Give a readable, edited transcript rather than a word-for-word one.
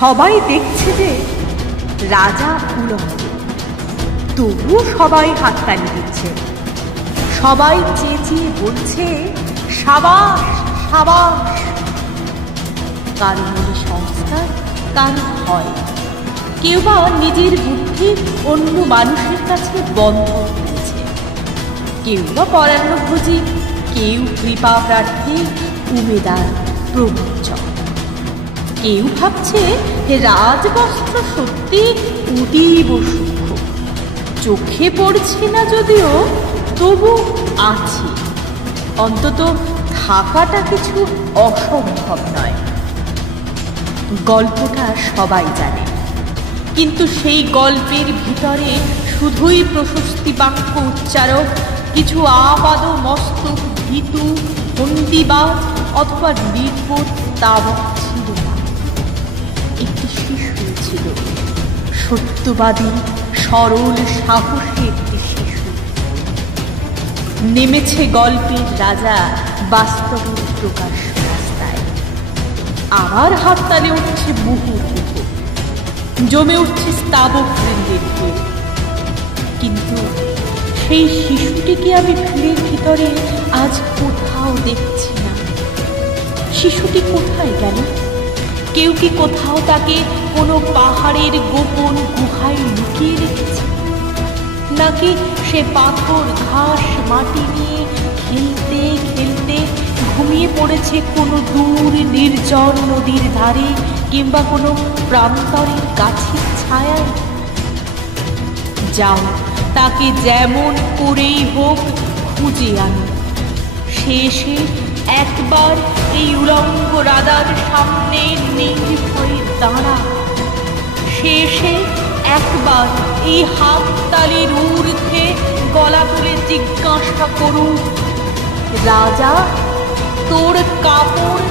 সবাই দেখছে যে রাজা উলঙ্গ, তবু সবাই হাততালি দিচ্ছে। সবাই চেঁচিয়ে বলছে সাবাস সাবাস। কারো মনে সংস্কার, কারো ভয়, কেউ বা নিজের বুদ্ধি অন্য মানুষের কাছে বন্ধ হয়েছে, কেউ বা পরান্নভোজী, কেউ কৃপা প্রার্থী, উমেদার প্রবঞ্চক। কেউ ভাবছে রাজবস্ত্র সত্যি অতীব সূক্ষ্ম, চোখে পড়ছে না যদিও তবু আছে, অন্তত থাকাটা কিছু অসম্ভব নয়। গল্পটা সবাই জানে, কিন্তু সেই গল্পের ভিতরে শুধুই প্রশস্তি বাক্য উচ্চারক, কিছু আপাদ মস্তক ভীতু ফন্দিবাজ অথবা নির্বোধ তাবৎ ছিল না। একটি শিশু ছিল, সত্যবাদী সরল সাহসী একটি শিশু। নেমেছে গল্পের রাজা বাস্তবের প্রকাশ্য রাস্তায়। আবার হাততালি উঠছে মুহুর্মুহু, জমে উঠছে স্তাবক বৃন্দের ঢেউ। কিন্তু সেই শিশুটিকে আমি ভিড়ের ভিতরে আজ কোথাও দেখছি না। শিশুটি কোথায় গেল? কেউ কি কোথাও তাকে কোনো পাহাড়ের গোপন গুহায় লুকিয়ে রেখেছে? নাকি সে পাথর ঘাস মাটি নিয়ে খেলতে খেলতে ঘুমিয়ে পড়েছে কোনো দূর নির্জন নদীর ধারে কিংবা কোনো প্রান্তরের গাছের ছায়ায়? যাও, তাকে যেমন করেই হোক খুঁজে আনো। শেষে একবার এই উলঙ্গ রাজার সামনে নির্ভয়ে দাঁড়া। শেষে একবার এই হাততালির ঊর্ধ্বে গলা তুলে জিজ্ঞাসা করুক, রাজা, তোর কাপড়